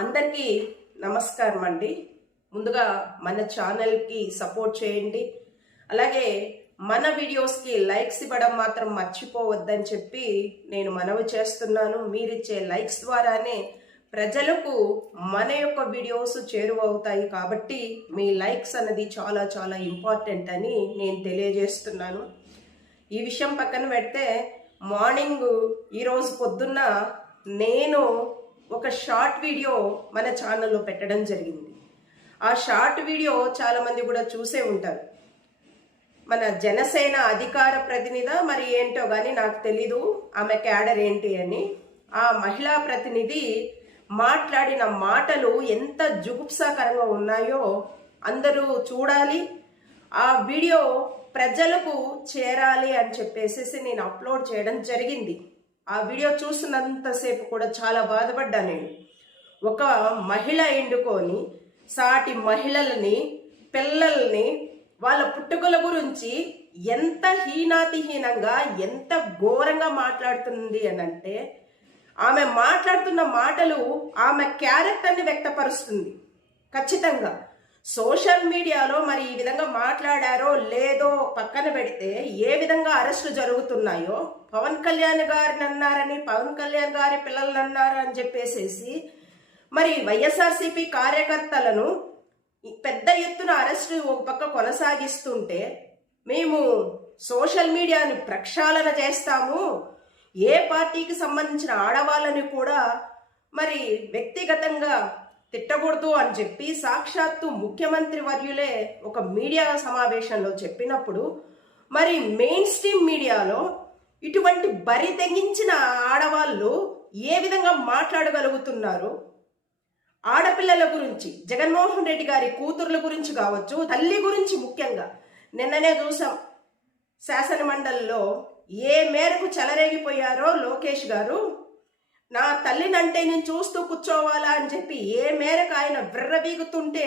అందరికీ నమస్కారం అండి. ముందుగా మన ఛానల్కి సపోర్ట్ చేయండి. అలాగే మన వీడియోస్కి లైక్స్ ఇవ్వడం మాత్రం మర్చిపోవద్దని చెప్పి నేను మనవి చేస్తున్నాను. మీరిచ్చే లైక్స్ ద్వారానే ప్రజలకు మన యొక్క వీడియోస్ చేరువవుతాయి. కాబట్టి మీ లైక్స్ అన్నది చాలా చాలా ఇంపార్టెంట్ అని నేను తెలియజేస్తున్నాను. ఈ విషయం పక్కన పెడితే మార్నింగ్ ఈరోజు పొద్దున్న నేను ఒక షార్ట్ వీడియో మన ఛానల్లో పెట్టడం జరిగింది. ఆ షార్ట్ వీడియో చాలామంది కూడా చూసే ఉంటారు. మన జనసేన అధికార ప్రతినిధి మరి ఏంటో కానీ నాకు తెలీదు ఆమె క్యాడర్ ఏంటి అని. ఆ మహిళా ప్రతినిధి మాట్లాడిన మాటలు ఎంత జుగుప్సాకరంగా ఉన్నాయో అందరూ చూడాలి. ఆ వీడియో ప్రజలకు చేరాలి అని చెప్పేసి నేను అప్లోడ్ చేయడం జరిగింది. ఆ వీడియో చూసినంతసేపు కూడా చాలా బాధపడ్డా నేను. ఒక మహిళ ఎండుకొని సాటి మహిళలని పిల్లల్ని వాళ్ళ పుట్టుకల గురించి ఎంత హీనాతిహీనంగా ఎంత ఘోరంగా మాట్లాడుతుంది అని అంటే ఆమె మాట్లాడుతున్న మాటలు ఆమె క్యారెక్టర్ని వ్యక్తపరుస్తుంది. ఖచ్చితంగా. సోషల్ మీడియాలో మరి ఈ విధంగా మాట్లాడారో లేదో పక్కన పెడితే ఏ విధంగా అరెస్టులు జరుగుతున్నాయో పవన్ కళ్యాణ్ గారిని అన్నారని పవన్ కళ్యాణ్ గారి పిల్లల్ని అన్నారు అని చెప్పేసేసి మరి వైఎస్ఆర్సీపీ కార్యకర్తలను పెద్ద ఎత్తున అరెస్టు ఒక పక్క కొనసాగిస్తుంటే మేము సోషల్ మీడియాని ప్రక్షాళన చేస్తాము. ఏ పార్టీకి సంబంధించిన ఆడవాళ్ళని కూడా మరి వ్యక్తిగతంగా తిట్టకూడదు అని చెప్పి సాక్షాత్తు ముఖ్యమంత్రి వర్యులే ఒక మీడియా సమావేశంలో చెప్పినప్పుడు మరి మెయిన్ స్ట్రీమ్ మీడియాలో ఇటువంటి బరి తెగించిన ఆడవాళ్ళు ఏ విధంగా మాట్లాడగలుగుతున్నారు? ఆడపిల్లల గురించి జగన్మోహన్ రెడ్డి గారి కూతుర్ల గురించి కావచ్చు తల్లి గురించి ముఖ్యంగా. నిన్ననే చూసాం శాసనమండలిలో ఏ మేరకు చెలరేగిపోయారో లోకేష్ గారు నా తల్లినంటే నేను చూస్తూ కూర్చోవాలా అని చెప్పి ఏ మేరకు ఆయన విర్రవీగుతుంటే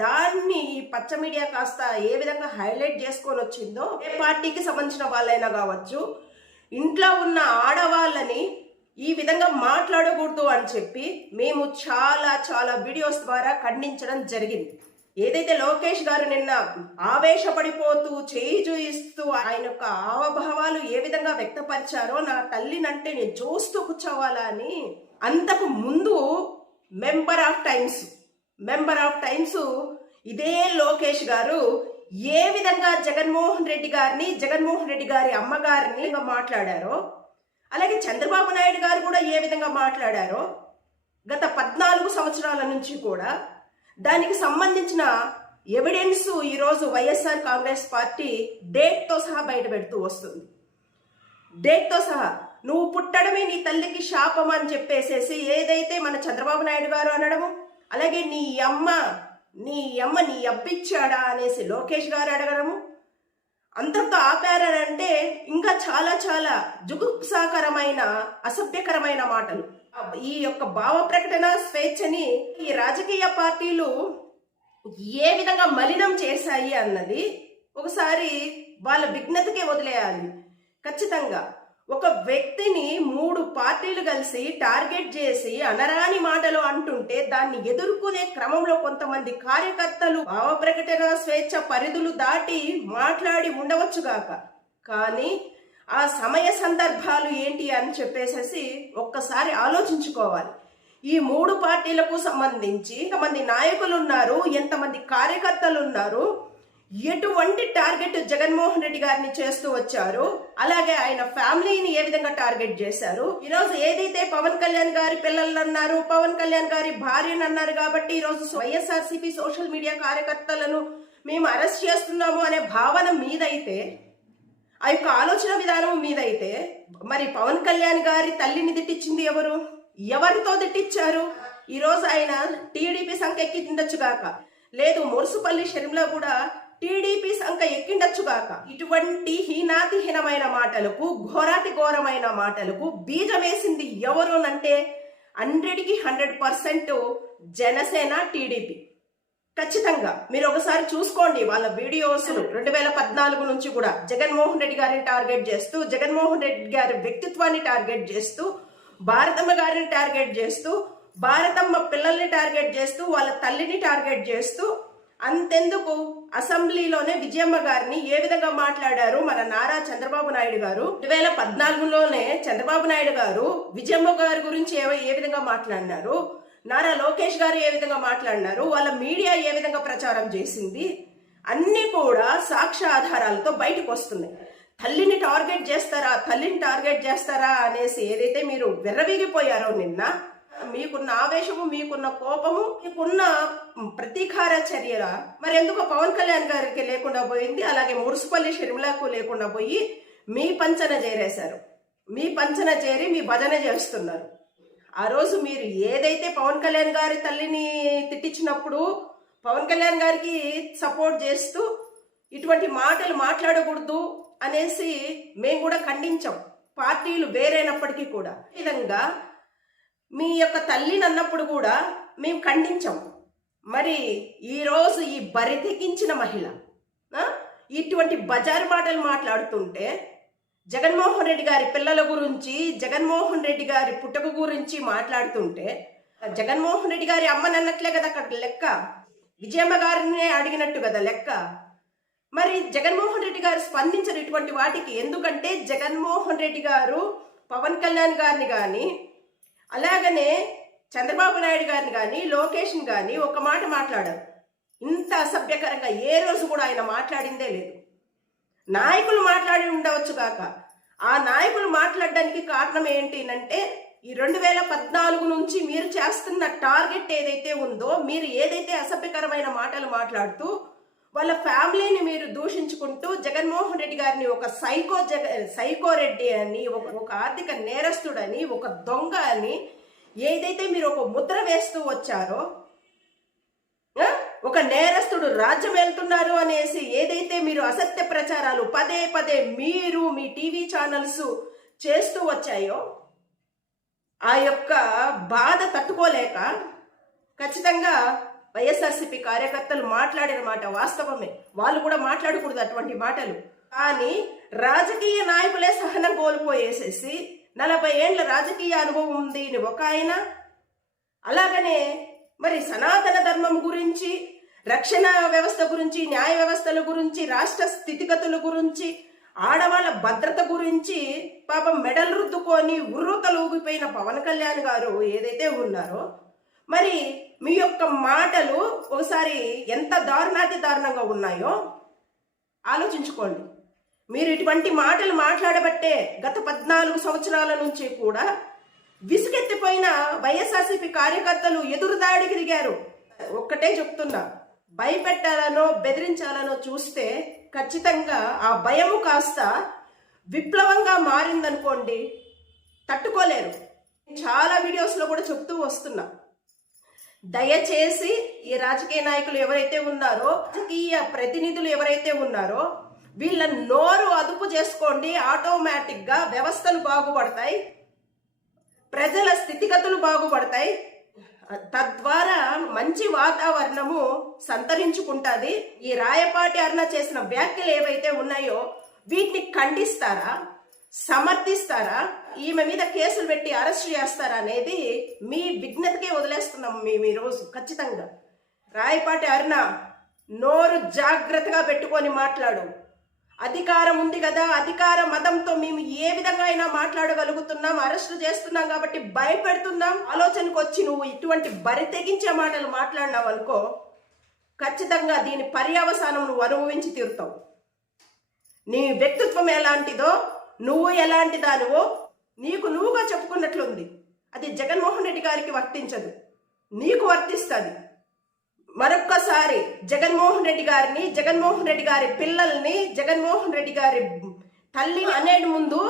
దాన్ని ఈ పచ్చ మీడియా కాస్త ఏ విధంగా హైలైట్ చేసుకొని వచ్చిందో ఏ పార్టీకి సంబంధించిన వాళ్ళైనా కావచ్చు ఇంట్లో ఉన్న ఆడవాళ్ళని ఈ విధంగా మాట్లాడకూడదు అని చెప్పి మేము చాలా చాలా వీడియోస్ ద్వారా ఖండించడం జరిగింది. ఏదైతే లోకేష్ గారు నిన్న ఆవేశపడిపోతూ చేయి చూయిస్తూ ఆయన యొక్క హావభావాలు ఏ విధంగా వ్యక్తపరిచారో నా తల్లినంటే నేను చూస్తూ కూర్చోవాలా అని అంతకు ముందు member of times member of times ఇదే లోకేష్ గారు ఏ విధంగా జగన్మోహన్ రెడ్డి గారిని జగన్మోహన్ రెడ్డి గారి అమ్మగారిని మాట్లాడారో అలాగే చంద్రబాబు నాయుడు గారు కూడా ఏ విధంగా మాట్లాడారో గత పద్నాలుగు సంవత్సరాల నుంచి కూడా దానికి సంబంధించిన ఎవిడెన్స్ ఈరోజు వైఎస్ఆర్ కాంగ్రెస్ పార్టీ డేట్తో సహా బయట పెడుతూ వస్తుంది. డేట్తో సహా నువ్వు పుట్టడమే నీ తల్లికి శాపం అని చెప్పేసేసి ఏదైతే మన చంద్రబాబు నాయుడు గారు అనడము అలాగే నీ అమ్మ నీ అమ్మ నీ అబ్బిచ్చాడా అనేసి లోకేష్ గారు అడగడము అంతటితో ఆపారనంటే ఇంకా చాలా చాలా జుగుప్సాకరమైన అసభ్యకరమైన మాటలు. ఈ యొక్క భావ ప్రకటన స్వేచ్ఛని ఈ రాజకీయ పార్టీలు ఏ విధంగా మలినం చేశాయి అన్నది ఒకసారి వాళ్ళ విఘ్నతకే వదిలేయాలి. ఖచ్చితంగా ఒక వ్యక్తిని మూడు పార్టీలు కలిసి టార్గెట్ చేసి అనరాని మాటలు అంటుంటే దాన్ని ఎదుర్కొనే క్రమంలో కొంతమంది కార్యకర్తలు భావ ప్రకటన స్వేచ్ఛ పరిధులు దాటి మాట్లాడి ఉండవచ్చుగాక కానీ ఆ సమయ సందర్భాలు ఏంటి అని చెప్పేసేసి ఒక్కసారి ఆలోచించుకోవాలి. ఈ మూడు పార్టీలకు సంబంధించి ఎంతమంది నాయకులు ఉన్నారు ఎంతమంది కార్యకర్తలు ఉన్నారు ఎటువంటి టార్గెట్ జగన్మోహన్ రెడ్డి గారిని చేస్తూ వచ్చారు అలాగే ఆయన ఫ్యామిలీని ఏ విధంగా టార్గెట్ చేశారు. ఈరోజు ఏదైతే పవన్ కళ్యాణ్ గారి పిల్లలు అన్నారు పవన్ కళ్యాణ్ గారి భార్యను అన్నారు కాబట్టి ఈరోజు వైఎస్ఆర్సీపీ సోషల్ మీడియా కార్యకర్తలను మేము అరెస్ట్ చేస్తున్నాము అనే భావన మీదైతే ఆ యొక్క ఆలోచన విధానం మీదైతే మరి పవన్ కళ్యాణ్ గారి తల్లిని తిట్టించింది ఎవరు? ఎవరితో తిట్టించారు? ఈరోజు ఆయన టీడీపీ సంఖ్య ఎక్కి తిండొచ్చుగాక లేదు మురుసుపల్లి షర్మిల కూడా టీడీపీ సంఖ్య ఎక్కిండొచ్చుగాక ఇటువంటి హీనాతిహీనమైన మాటలకు ఘోరాతి ఘోరమైన మాటలకు బీజం వేసింది ఎవరు అంటే హండ్రెడ్కి హండ్రెడ్ పర్సెంట్ జనసేన టీడీపీ. ఖచ్చితంగా. మీరు ఒకసారి చూసుకోండి వాళ్ళ వీడియోస్ రెండు వేల పద్నాలుగు నుంచి కూడా జగన్మోహన్ రెడ్డి గారిని టార్గెట్ చేస్తూ జగన్మోహన్ రెడ్డి గారి వ్యక్తిత్వాన్ని టార్గెట్ చేస్తూ భారతమ్మ గారిని టార్గెట్ చేస్తూ భారతమ్మ పిల్లల్ని టార్గెట్ చేస్తూ వాళ్ళ తల్లిని టార్గెట్ చేస్తూ అంతెందుకు? అసెంబ్లీలోనే విజయమ్మ గారిని ఏ విధంగా మాట్లాడారు మన నారా చంద్రబాబు నాయుడు గారు? రెండు వేల పద్నాలుగులోనే చంద్రబాబు నాయుడు గారు విజయమ్మ గారి గురించి ఏ విధంగా మాట్లాడినారు? నారా లోకేష్ గారు ఏ విధంగా మాట్లాడినారు వాళ్ళ మీడియా ఏ విధంగా ప్రచారం చేసింది అన్నీ కూడా సాక్ష్య ఆధారాలతో బయటకు వస్తున్నాయి. తల్లిని టార్గెట్ చేస్తారా తల్లిని టార్గెట్ చేస్తారా అనేసి ఏదైతే మీరు విర్రవీగిపోయారో నిన్న మీకున్న ఆవేశము మీకున్న కోపము మీకున్న ప్రతీకార చర్యల మరి ఎందుకో పవన్ కళ్యాణ్ గారికి లేకుండా పోయింది అలాగే మురుసుపల్లి షర్మిలకు లేకుండా పోయి మీ పంచన చేరేశారు. మీ పంచన చేరి మీ భజన చేస్తున్నారు. ఆ రోజు మీరు ఏదైతే పవన్ కళ్యాణ్ గారి తల్లిని తిట్టించినప్పుడు పవన్ కళ్యాణ్ గారికి సపోర్ట్ చేస్తూ ఇటువంటి మాటలు మాట్లాడకూడదు అనేసి మేము కూడా ఖండించాం. పార్టీలు వేరైనప్పటికీ కూడా. విధంగా మీ యొక్క తల్లిని అన్నప్పుడు కూడా మేము ఖండించాం. మరి ఈరోజు ఈ బరితెకించిన మహిళ ఇటువంటి బజారు మాటలు మాట్లాడుతుంటే జగన్మోహన్ రెడ్డి గారి పిల్లల గురించి జగన్మోహన్ రెడ్డి గారి పుట్టక గురించి మాట్లాడుతుంటే జగన్మోహన్ రెడ్డి గారి అమ్మనన్నట్లే కదా అక్కడ లెక్క? విజయమ్మ గారిని అడిగినట్టు కదా లెక్క? మరి జగన్మోహన్ రెడ్డి గారు స్పందించిన ఇటువంటి వాటికి ఎందుకంటే జగన్మోహన్ రెడ్డి గారు పవన్ కళ్యాణ్ గారిని కానీ అలాగనే చంద్రబాబు నాయుడు గారిని కానీ లోకేష్ని కానీ ఒక మాట మాట్లాడారు. ఇంత అసభ్యకరంగా ఏ రోజు కూడా ఆయన మాట్లాడిందే లేదు. నాయకులు మాట్లాడి ఉండవచ్చు కాక. ఆ నాయకులు మాట్లాడడానికి కారణం ఏంటినంటే ఈ రెండు వేల పద్నాలుగు నుంచి మీరు చేస్తున్న టార్గెట్ ఏదైతే ఉందో మీరు ఏదైతే అసభ్యకరమైన మాటలు మాట్లాడుతూ వాళ్ళ ఫ్యామిలీని మీరు దూషించుకుంటూ జగన్మోహన్ రెడ్డి గారిని ఒక సైకో జగ సైకో రెడ్డి అని ఒక ఒక ఆర్థిక నేరస్తుడని ఒక దొంగ అని ఏదైతే మీరు ఒక ముద్ర వేస్తూ వచ్చారో ఒక నేరస్తుడు రాజ్యం వెళ్తున్నారు అనేసి ఏదైతే మీరు అసత్య ప్రచారాలు పదే పదే మీరు మీ టీవీ ఛానల్స్ చేస్తూ వచ్చాయో ఆ యొక్క బాధ తట్టుకోలేక ఖచ్చితంగా వైఎస్ఆర్సీపీ కార్యకర్తలు మాట్లాడిన మాట వాస్తవమే. వాళ్ళు కూడా మాట్లాడకూడదు అటువంటి మాటలు. కానీ రాజకీయ నాయకులే సహనం కోల్పోయేసేసి నలభై ఏండ్ల రాజకీయ అనుభవం ఉంది అని ఒక ఆయన అలాగనే మరి సనాతన ధర్మం గురించి రక్షణ వ్యవస్థ గురించి న్యాయ వ్యవస్థల గురించి రాష్ట్ర స్థితిగతుల గురించి ఆడవాళ్ళ భద్రత గురించి పాపం మెడలు రుద్దుకొని ఉర్రుతలు ఊగిపోయిన పవన్ కళ్యాణ్ గారు ఏదైతే ఉన్నారో మరి మీ యొక్క మాటలు ఒకసారి ఎంత దారుణాతి దారుణంగా ఉన్నాయో ఆలోచించుకోండి. మీరు ఇటువంటి మాటలు మాట్లాడబట్టే గత పద్నాలుగు సంవత్సరాల నుంచి కూడా విసుగెత్తిపోయిన వైఎస్ఆర్సీపీ కార్యకర్తలు ఎదురుదాడికి దిగారు. ఒక్కటే చెప్తున్నా భయపెట్టాలనో బెదిరించాలనో చూస్తే ఖచ్చితంగా ఆ భయము కాస్త విప్లవంగా మారిందనుకోండి తట్టుకోలేరు. చాలా వీడియోస్లో కూడా చెప్తూ వస్తున్నా. దయచేసి ఈ రాజకీయ నాయకులు ఎవరైతే ఉన్నారో రాజకీయ ప్రతినిధులు ఎవరైతే ఉన్నారో వీళ్ళ నోరు అదుపు చేసుకోండి. ఆటోమేటిక్గా వ్యవస్థలు బాగుపడతాయి. ప్రజల స్థితిగతులు బాగుపడతాయి. తద్వారా మంచి వాతావరణము సంతరించుకుంటుంది. ఈ రాయపాటి అరుణ చేసిన వ్యాఖ్యలు ఏవైతే ఉన్నాయో వీటిని ఖండిస్తారా? సమర్థిస్తారా? ఈమె మీద కేసులు పెట్టి అరెస్ట్ చేస్తారా అనేది మీ విజ్ఞతకే వదిలేస్తున్నాం మేము ఈరోజు ఖచ్చితంగా. రాయపాటి అరుణ నోరు జాగ్రత్తగా పెట్టుకొని మాట్లాడు. అధికారం ఉంది కదా అధికార మతంతో మేము ఏ విధంగా అయినా మాట్లాడగలుగుతున్నాం అరెస్టు చేస్తున్నాం కాబట్టి భయపెడుతున్నాం. ఆలోచనకు వచ్చి నువ్వు ఇటువంటి బరి తెగించే మాటలు మాట్లాడినావు అనుకో ఖచ్చితంగా దీని పర్యవసానం నువ్వు అనుభవించి తీరుతావు. నీ వ్యక్తిత్వం ఎలాంటిదో నువ్వు ఎలాంటి దానివో నీకు నువ్వుగా చెప్పుకున్నట్లుంది. అది జగన్మోహన్ రెడ్డి గారికి వర్తించదు. నీకు వర్తిస్తుంది. మరొక్కసారి జగన్మోహన్ రెడ్డి గారిని జగన్మోహన్ రెడ్డి గారి పిల్లల్ని జగన్మోహన్ రెడ్డి గారి తల్లి అనేది ముందు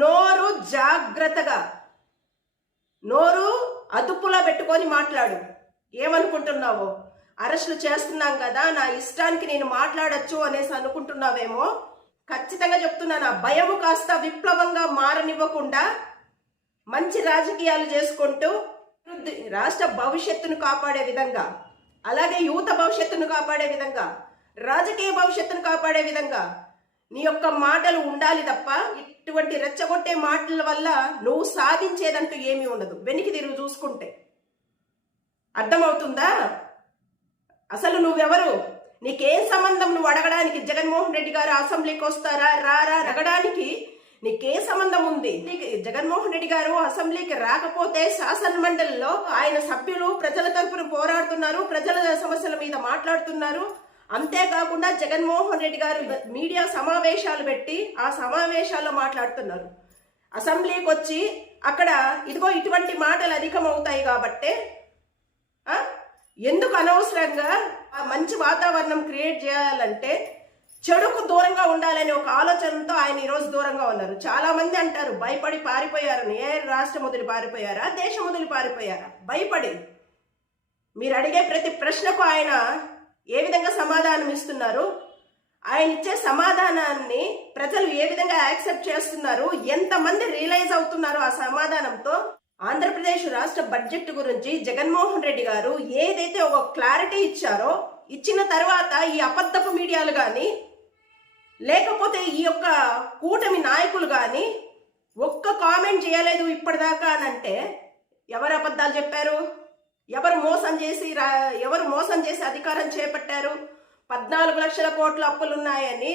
నోరు జాగ్రత్తగా నోరు అదుపులో పెట్టుకొని మాట్లాడు. ఏమనుకుంటున్నావో? అరెస్టులు చేస్తున్నాం కదా నా ఇష్టానికి నేను మాట్లాడొచ్చు అనేసి అనుకుంటున్నావేమో? ఖచ్చితంగా చెప్తున్నాను ఆ భయము కాస్త విప్లవంగా మారనివ్వకుండా మంచి రాజకీయాలు చేసుకుంటూ రాష్ట్ర భవిష్యత్తును కాపాడే విధంగా అలాగే యువత భవిష్యత్తును కాపాడే విధంగా రాజకీయ భవిష్యత్తును కాపాడే విధంగా నీ యొక్క మాటలు ఉండాలి తప్ప ఇటువంటి రెచ్చగొట్టే మాటల వల్ల నువ్వు సాధించేదంటూ ఏమీ ఉండదు. వెనికి తిరుగు చూసుకుంటే. అర్థమవుతుందా? అసలు నువ్వెవరు? నీకేం సంబంధం? నువ్వు అడగడానికి జగన్మోహన్ రెడ్డి గారు అసెంబ్లీకి వస్తారా? రారా? అడగడానికి నీకే సంబంధం ఉంది. నీకు జగన్మోహన్ రెడ్డి గారు అసెంబ్లీకి రాకపోతే శాసన మండలిలో ఆయన సభ్యులు ప్రజల తరపున పోరాడుతున్నారు ప్రజల సమస్యల మీద మాట్లాడుతున్నారు. అంతేకాకుండా జగన్మోహన్ రెడ్డి గారు మీడియా సమావేశాలు పెట్టి ఆ సమావేశాల్లో మాట్లాడుతున్నారు. అసెంబ్లీకి వచ్చి అక్కడ ఇదిగో ఇటువంటి మాటలు అధికమవుతాయి కాబట్టే ఎందుకు అనవసరంగా మంచి వాతావరణం క్రియేట్ చేయాలంటే చెడుకు దూరంగా ఉండాలనే ఒక ఆలోచనతో ఆయన ఈరోజు దూరంగా ఉన్నారు. చాలా మంది అంటారు భయపడి పారిపోయారని ఏ రాష్ట్రం వదిలి పారిపోయారా? దేశం వదిలి పారిపోయారా? భయపడి. మీరు అడిగే ప్రతి ప్రశ్నకు ఆయన ఏ విధంగా సమాధానం ఇస్తున్నారు? ఆయన ఇచ్చే సమాధానాన్ని ప్రజలు ఏ విధంగా యాక్సెప్ట్ చేస్తున్నారు? ఎంతమంది రియలైజ్ అవుతున్నారు ఆ సమాధానంతో? ఆంధ్రప్రదేశ్ రాష్ట్ర బడ్జెట్ గురించి జగన్మోహన్ రెడ్డి గారు ఏదైతే ఒక క్లారిటీ ఇచ్చారో ఇచ్చిన తర్వాత ఈ అబద్ధపు మీడియాలు కానీ లేకపోతే ఈ యొక్క కూటమి నాయకులు కానీ ఒక్క కామెంట్ చేయలేదు ఇప్పటిదాకా అని అంటే ఎవరు అబద్ధాలు చెప్పారు? ఎవరు మోసం చేసి రా- ఎవరు మోసం చేసి అధికారం చేపట్టారు? పద్నాలుగు లక్షల కోట్ల అప్పులు ఉన్నాయని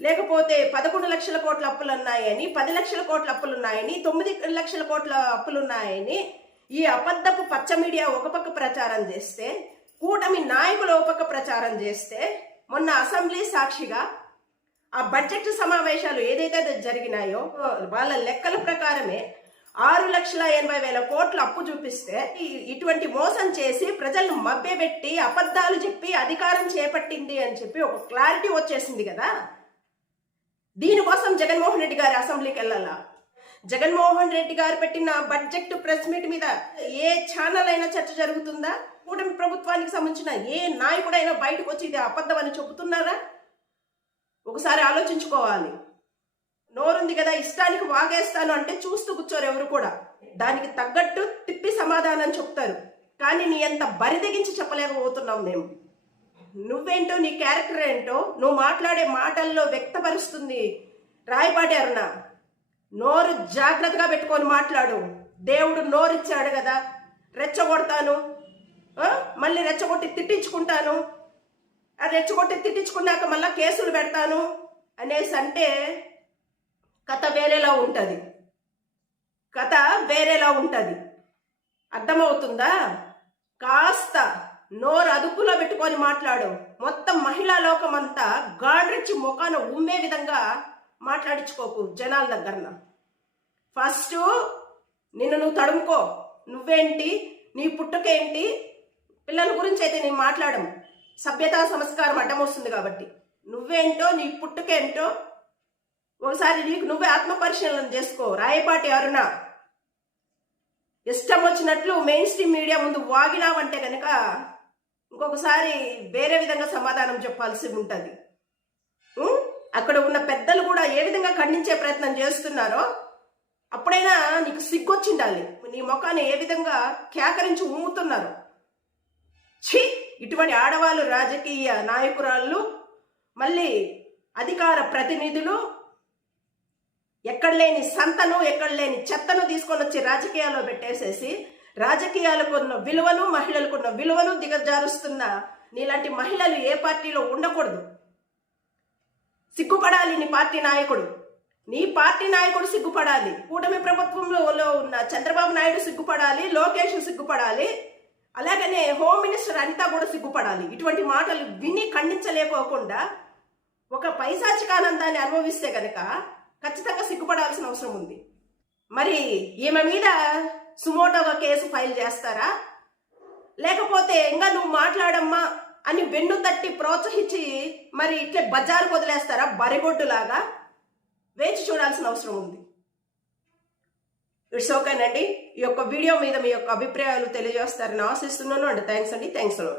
లేకపోతే పదకొండు లక్షల కోట్ల అప్పులు ఉన్నాయని పది లక్షల కోట్ల అప్పులు ఉన్నాయని తొమ్మిది లక్షల కోట్ల అప్పులు ఉన్నాయని ఈ అబద్ధపు పచ్చ మీడియా ఒక పక్క ప్రచారం చేస్తే కూటమి నాయకులు ఒక పక్క ప్రచారం చేస్తే మొన్న అసెంబ్లీ సాక్షిగా ఆ బడ్జెట్ సమావేశాలు ఏదైతే జరిగినాయో వాళ్ళ లెక్కల ప్రకారమే ఆరు లక్షల ఎనభై వేల కోట్లు అప్పు చూపిస్తే ఇటువంటి మోసం చేసి ప్రజలను మభ్యపెట్టి అబద్ధాలు చెప్పి అధికారం చేపట్టింది అని చెప్పి ఒక క్లారిటీ వచ్చేసింది కదా. దీనికోసం జగన్మోహన్ రెడ్డి గారు అసెంబ్లీకి వెళ్ళాలా? జగన్మోహన్ రెడ్డి గారు పెట్టిన బడ్జెట్ ప్రెస్ మీట్ మీద ఏ ఛానల్ అయినా చర్చ జరుగుతుందా? కూటమి ప్రభుత్వానికి సంబంధించిన ఏ నాయకుడైనా బయటకు వచ్చి ఇది అబద్ధం అని చెబుతున్నారా? ఒకసారి ఆలోచించుకోవాలి. నోరుంది కదా ఇష్టానికి వాగేస్తాను అంటే చూస్తూ కూర్చోరు ఎవరు కూడా. దానికి తగ్గట్టు తిప్పి సమాధానం చెప్తారు. కానీ నీ ఎంత బరిదగించి చెప్పలేకపోతున్నాం మేము. నువ్వేంటో నీ క్యారెక్టర్ ఏంటో నువ్వు మాట్లాడే మాటల్లో వ్యక్తపరుస్తుంది. రాయపాటి అరుణ నోరు జాగ్రత్తగా పెట్టుకొని మాట్లాడు. దేవుడు నోరిచ్చాడు కదా రెచ్చగొడతాను. మళ్ళీ రెచ్చగొట్టి తిట్టించుకుంటాను. అది రెచ్చగొట్టి తిట్టించుకున్నాక మళ్ళా కేసులు పెడతాను అనేసి అంటే కథ వేరేలా ఉంటుంది. కథ వేరేలా ఉంటుంది. అర్థమవుతుందా? కాస్త నోరు అదుపులో పెట్టుకొని మాట్లాడు. మొత్తం మహిళా లోకం అంతా గాడ్రిచ్చి ముఖాన ఉమ్మే విధంగా మాట్లాడించుకోకు జనాల దగ్గరన. ఫస్ట్ నిన్ను నువ్వు తడుముకో. నువ్వేంటి? నీ పుట్టుకేంటి? పిల్లల గురించి అయితే నేను మాట్లాడము సభ్యతా సంస్కారం అడ్డం వస్తుంది కాబట్టి. నువ్వేంటో నీ పుట్టుకేంటో ఒకసారి నీకు నువ్వే ఆత్మ పరిశీలన చేసుకో. రాయపాటి అరుణ. ఇష్టం వచ్చినట్లు మెయిన్ స్ట్రీమ్ మీడియా ముందు వాగినావంటే కనుక ఇంకొకసారి వేరే విధంగా సమాధానం చెప్పాల్సి ఉంటుంది. అక్కడ ఉన్న పెద్దలు కూడా ఏ విధంగా ఖండించే ప్రయత్నం చేస్తున్నారో అప్పుడైనా నీకు సిగ్గొచ్చిండాలి. నీ ముఖాన్ని ఏ విధంగా కేకరించి ఉమ్ముతున్నారు. ఛీ! ఇటువంటి ఆడవాళ్ళు రాజకీయ నాయకురాళ్ళు మళ్ళీ అధికార ప్రతినిధులు ఎక్కడ లేని సంతను ఎక్కడ లేని చెత్తను తీసుకొని వచ్చి రాజకీయాల్లో పెట్టేసేసి రాజకీయాలకు ఉన్న విలువను మహిళలకు ఉన్న విలువను దిగజారుస్తున్న నీలాంటి మహిళలు ఏ పార్టీలో ఉండకూడదు. సిగ్గుపడాలి నీ పార్టీ నాయకుడు. నీ పార్టీ నాయకుడు సిగ్గుపడాలి. కూటమి ప్రభుత్వంలో ఉన్న చంద్రబాబు నాయుడు సిగ్గుపడాలి లోకేష్ సిగ్గుపడాలి. అలాగనే హోమ్ మినిస్టర్ అనిత కూడా సిగ్గుపడాలి. ఇటువంటి మాటలు విని ఖండించలేకోకుండా ఒక పైశాచికానందాన్ని అనుభవిస్తే కనుక ఖచ్చితంగా సిగ్గుపడాల్సిన అవసరం ఉంది. మరి ఈమె మీద సుమోటోగా కేసు ఫైల్ చేస్తారా? లేకపోతే ఇంకా నువ్వు మాట్లాడమ్మా అని వెన్ను తట్టి ప్రోత్సహించి మరి ఇట్లే బజారు వదిలేస్తారా? బరిగొడ్డులాగా వేచి చూడాల్సిన అవసరం ఉంది. ఇట్స్ ఓకేనండి ఈ యొక్క వీడియో మీద మీ యొక్క అభిప్రాయాలు తెలియజేస్తారని ఆశిస్తున్నాను. అండ్ థ్యాంక్స్ అండి. థ్యాంక్స్ అలా